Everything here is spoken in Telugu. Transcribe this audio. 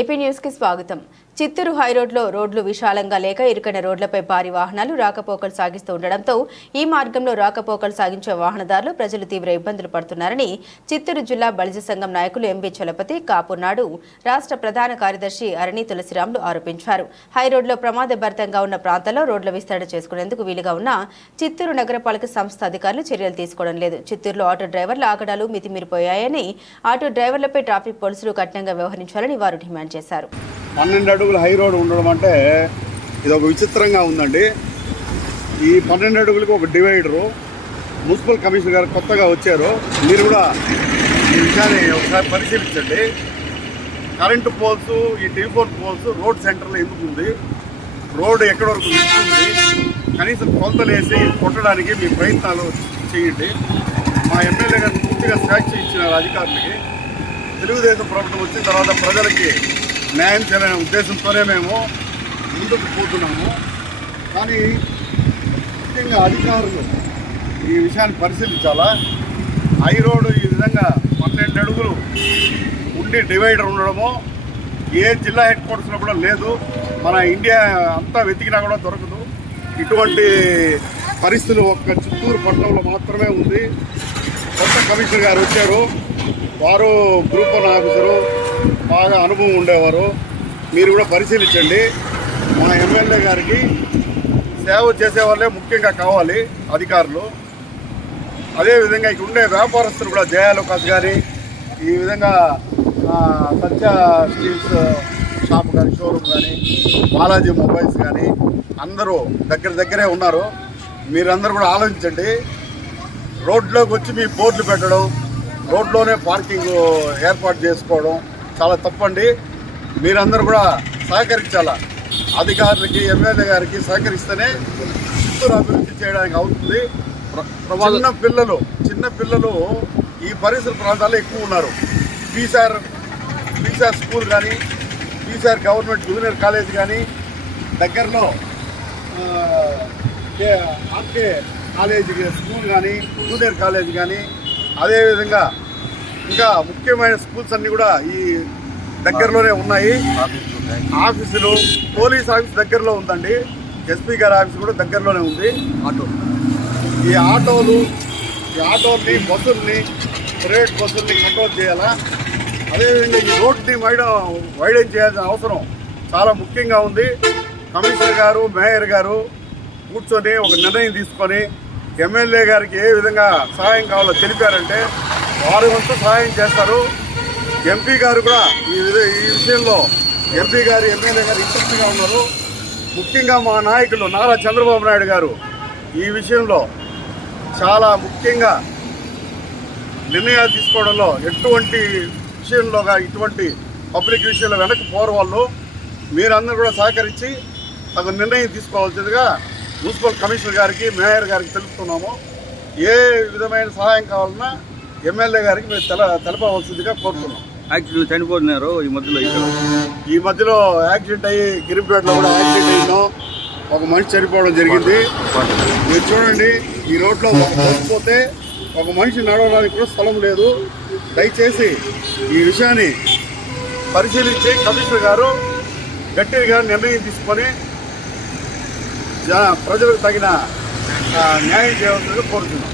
ఏపీ న్యూస్ కి స్వాగతం. చిత్తూరు హైరోడ్లో రోడ్లు విశాలంగా లేక ఇరుకైన రోడ్లపై భారీ వాహనాలు రాకపోకలు సాగిస్తూ ఉండడంతో ఈ మార్గంలో రాకపోకలు సాగించే వాహనదారులు ప్రజలు తీవ్ర ఇబ్బందులు పడుతున్నారని చిత్తూరు జిల్లా బలిజ సంఘం నాయకులు ఎంబీ చలపతి కాపునాడు రాష్ట్ర ప్రధాన కార్యదర్శి అరణి తులసిరాములు ఆరోపించారు. హైరోడ్లో ప్రమాదభరితంగా ఉన్న ప్రాంతాల్లో రోడ్ల విస్తరణ చేసుకునేందుకు వీలుగా ఉన్న చిత్తూరు నగరపాలక సంస్థ అధికారులు చర్యలు తీసుకోవడం లేదు. చిత్తూరులో ఆటో డ్రైవర్ల ఆగడాలు మితిమీరిపోయాయని, ఆటో డ్రైవర్లపై ట్రాఫిక్ పోలీసులు కఠినంగా వ్యవహరించాలని వారు డిమాండ్ చేశారు. 12 అడుగుల హై రోడ్ ఉండడం అంటే ఇది ఒక విచిత్రంగా ఉందండి. ఈ 12 అడుగులకి ఒక డివైడరు మున్సిపల్ కమిషనర్ గారు కొత్తగా వచ్చారు. మీరు కూడా ఈ విషయాన్ని ఒకసారి పరిశీలించండి. కరెంటు పోల్స్, ఈ టెలిఫోన్ పోల్స్ రోడ్ సెంటర్లో ఎందుకు ఉంది, రోడ్డు ఎక్కడి వరకు వెళ్తుంది, కనీసం కొలతలేసి కొట్టడానికి మీ ప్రయత్నాలు చేయండి. మా ఎమ్మెల్యే గారు పూర్తిగా స్వేచ్ఛ ఇచ్చినారు అధికారులకి. తెలుగుదేశం ప్రభుత్వం వచ్చిన తర్వాత ప్రజలకి న్యాయం చేయాలనే ఉద్దేశంతోనే మేము ముందుకు పోతున్నాము. కానీ ముఖ్యంగా అధికారులు ఈ విషయాన్ని పరిశీలించాలా. హై రోడ్డు ఈ విధంగా 12 అడుగులు ఉండి డివైడర్ ఉండడము ఏ జిల్లా హెడ్ క్వార్టర్స్లో కూడా లేదు. మన ఇండియా అంతా వెతికినా కూడా దొరకదు. ఇటువంటి పరిస్థితులు ఒక్క చిత్తూరు పట్టణంలో మాత్రమే ఉంది. కొత్త కమిషనర్ గారు వచ్చారు. వారు గ్రూప్ 1 ఆఫీసరు, బాగా అనుభవం ఉండేవారు. మీరు కూడా పరిశీలించండి. మా ఎమ్మెల్యే గారికి సేవ చేసేవాళ్ళే ముఖ్యంగా కావాలి అధికారులు. అదేవిధంగా ఇక్కడ ఉండే వ్యాపారస్తులు కూడా జయాలోకాస్ కానీ, ఈ విధంగా సత్య స్టీల్స్ షాప్ కానీ, షోరూమ్ కానీ, బాలాజీ మొబైల్స్ కానీ అందరూ దగ్గరే ఉన్నారు. మీరందరూ కూడా ఆలోచించండి. రోడ్లోకి వచ్చి మీ బోర్డులు పెట్టడం, రోడ్లోనే పార్కింగ్ ఏర్పాటు చేసుకోవడం చాలా తప్పండి. మీరందరూ కూడా సహకరించాలా. అధికారులకి, ఎమ్మెల్యే గారికి సహకరిస్తేనే చిత్తూరు అభివృద్ధి చేయడానికి అవుతుంది. చిన్న పిల్లలు ఈ పరిసర ప్రాంతాల్లో ఎక్కువ ఉన్నారు. పీసార్ స్కూల్ కానీ, పీసార్ గవర్నమెంట్ జూనియర్ కాలేజ్ కానీ, దగ్గరలో ఆర్కే కాలేజ్ స్కూల్ కానీ, జూనియర్ కాలేజ్ కానీ, అదేవిధంగా ఇంకా ముఖ్యమైన స్కూల్స్ అన్నీ కూడా ఈ దగ్గరలోనే ఉన్నాయి. ఆఫీసులు, పోలీస్ ఆఫీస్ దగ్గరలో ఉందండి. ఎస్పీ గారి ఆఫీస్ కూడా దగ్గరలోనే ఉంది. ఈ ఆటోల్ని, బస్సుల్ని, ప్రైవేట్ బస్సుల్ని కంట్రోల్ చేయాలా. అదేవిధంగా ఈ రోడ్ని వైడెన్ చేయాల్సిన అవసరం చాలా ముఖ్యంగా ఉంది. కమిషనర్ గారు, మేయర్ గారు కూర్చొని ఒక నిర్ణయం తీసుకొని ఎమ్మెల్యే గారికి ఏ విధంగా సహాయం కావాలో తెలిపారంటే వారి వంతు సహాయం చేస్తారు. ఎంపీ గారు కూడా ఈ విషయంలో ఎంపీ గారు, ఎమ్మెల్యే గారు ఇంట్రెస్ట్గా ఉన్నారు. ముఖ్యంగా మా నాయకులు నారా చంద్రబాబు నాయుడు గారు ఈ విషయంలో చాలా ముఖ్యంగా నిర్ణయాలు తీసుకోవడంలో ఎటువంటి విషయంలోగా ఇటువంటి పబ్లిక్ విషయంలో వెనక్కి పోరు వాళ్ళు. మీరందరూ కూడా సహకరించి తగు నిర్ణయం తీసుకోవాల్సిందిగా మున్సిపల్ కమిషనర్ గారికి, మేయర్ గారికి తెలుపుతున్నాము. ఏ విధమైన సహాయం కావాలన్నా ఎమ్మెల్యే గారికి మేము తెలపవలసిందిగా కోరుతున్నాం. యాక్సిడెంట్ చనిపోతున్నారు ఈ మధ్యలో యాక్సిడెంట్ అయ్యి గిరిపేటలో కూడా యాక్సిడెంట్ అయ్యిందో ఒక మనిషి చనిపోవడం జరిగింది. మీరు చూడండి, ఈ రోడ్లో పోతే ఒక మనిషి నడవడానికి కూడా స్థలం లేదు. దయచేసి ఈ విషయాన్ని పరిశీలించి కమిషనర్ గారు గట్టిగా నిర్ణయం తీసుకొని ప్రజలకు తగిన న్యాయం చేయవలసిందిగా కోరుతున్నాం.